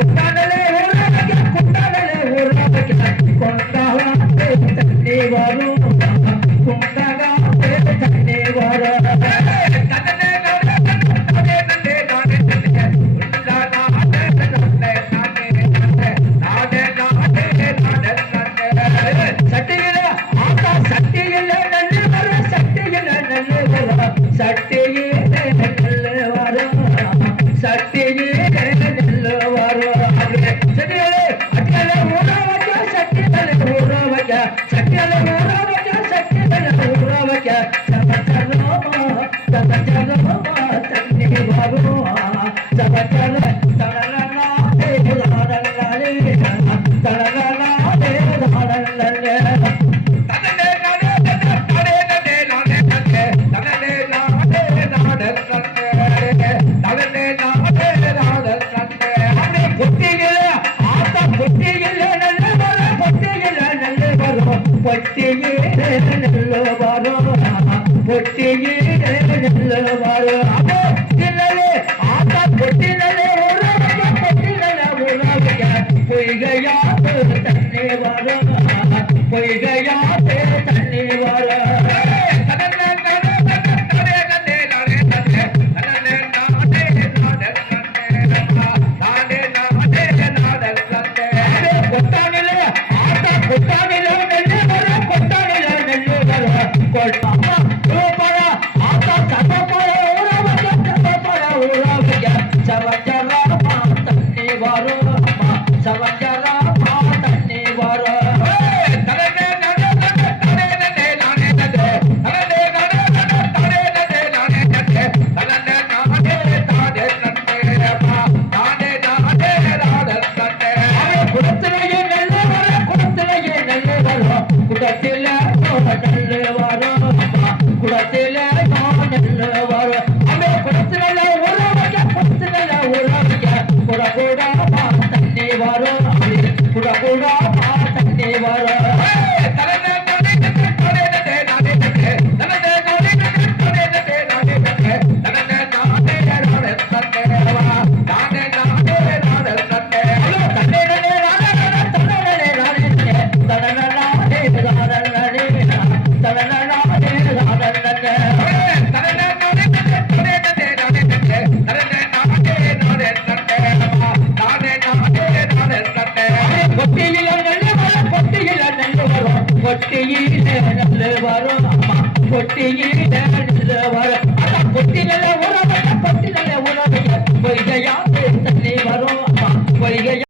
గుండాలే గుండాలే గుండాలే గుండాలే గుండాలే గుండాలే గుండాలే గుండాలే பொட்டியே நல்ல வாரோ பொட்டியே நல்ல வாரோ பரிகையா பே பொட்டியில வரும் பொட்டியில வரும். பொட்டியில